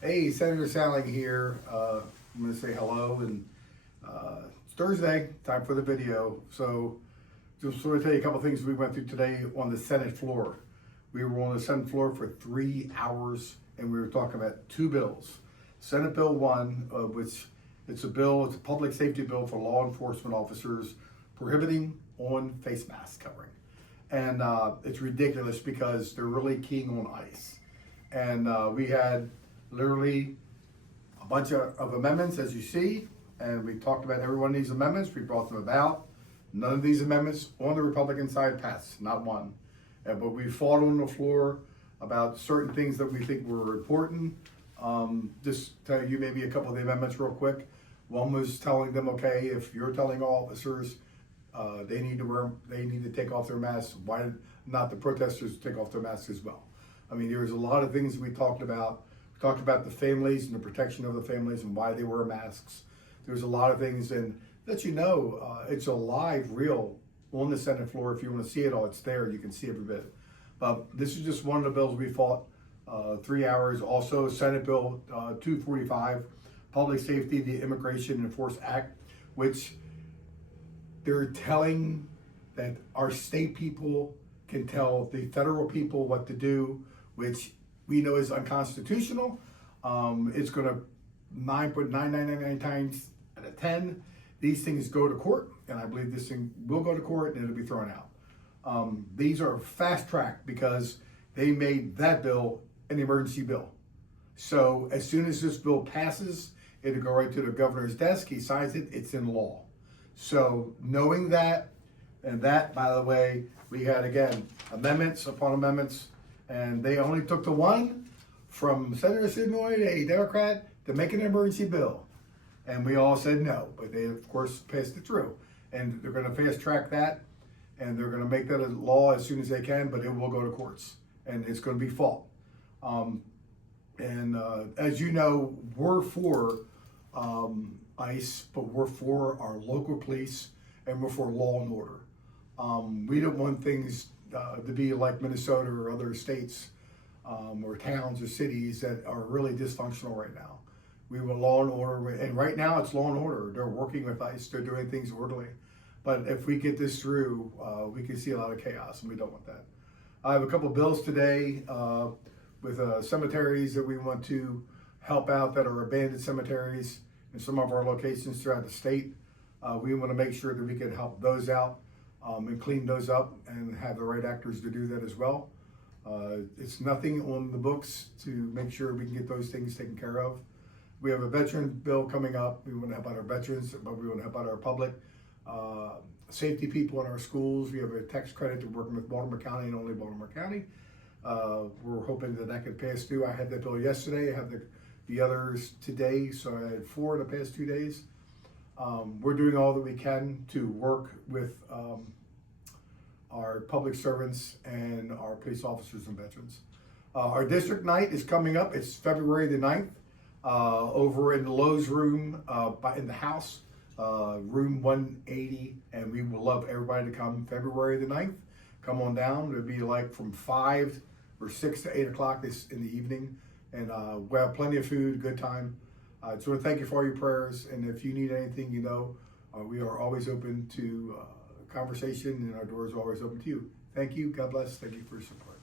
Hey, Senator Salling here. I'm going to say hello, and it's Thursday, time for the video. So, just want to tell you a couple things we went through today on the Senate floor. We were on the Senate floor for 3 hours, and we were talking about two bills. Senate Bill 1, which it's a public safety bill for law enforcement officers prohibiting on face mask covering. And it's ridiculous because they're really keying on ICE. And we had literally a bunch of amendments, as you see, and we talked about every one of these amendments. We brought them about. None of these amendments on the Republican side passed, not one. But we fought on the floor about certain things that we think were important. Just tell you maybe a couple of the amendments real quick. One was telling them, okay, if you're telling officers they need to take off their masks, why not the protesters take off their masks as well? I mean, there was a lot of things we talked about. We talked about the families and the protection of the families and why they wear masks. There's a lot of things, and let you know, it's a live reel on the Senate floor. If you want to see it all, it's there. You can see every bit. But this is just one of the bills we fought 3 hours. Also, Senate Bill 245, Public Safety, the Immigration Enforcement Act, which they're telling that our state people can tell the federal people what to do, which we know is unconstitutional. It's going to 9.9999 times out of 10. These things go to court, and I believe this thing will go to court and it'll be thrown out. These are fast track because they made that bill an emergency bill. So as soon as this bill passes, it'll go right to the governor's desk. He signs it, it's in law. So knowing that, and that, by the way, we had, again, amendments upon amendments, and they only took the one from Senator Sidnoy, a Democrat, to make an emergency bill. And we all said no, but they, of course, passed it through. And they're going to fast track that, and they're going to make that a law as soon as they can, but it will go to courts, and it's going to be fought. As you know, we're for ICE, but we're for our local police, and we're for law and order. We don't want things to be like Minnesota or other states or towns or cities that are really dysfunctional right now. We want law and order, and right now it's law and order. They're working with ICE, they're doing things orderly. But if we get this through, we can see a lot of chaos, and we don't want that. I have a couple bills today with cemeteries that we want to help out that are abandoned cemeteries in some of our locations throughout the state. We want to make sure that we can help those out and clean those up and have the right actors to do that as well. It's nothing on the books to make sure we can get those things taken care of. We have a veteran bill coming up. We want to help out our veterans, but we want to help out our public safety people in our schools. We have a tax credit to working with Baltimore County and only Baltimore County. We're hoping that could pass through. I had that bill yesterday. I have the others today, so I had 4 in the past 2 days. We're doing all that we can to work with our public servants and our police officers and veterans. Our district night is coming up. It's February the 9th over in the Lowe's room in the house, room 180, and we would love everybody to come February the 9th. Come on down. It'll be like from 5 or 6 to 8 o'clock in the evening, and we'll have plenty of food, good time. I just want to thank you for all your prayers, and if you need anything, we are always open to conversation, and our doors are always open to you. Thank you. God bless. Thank you for your support.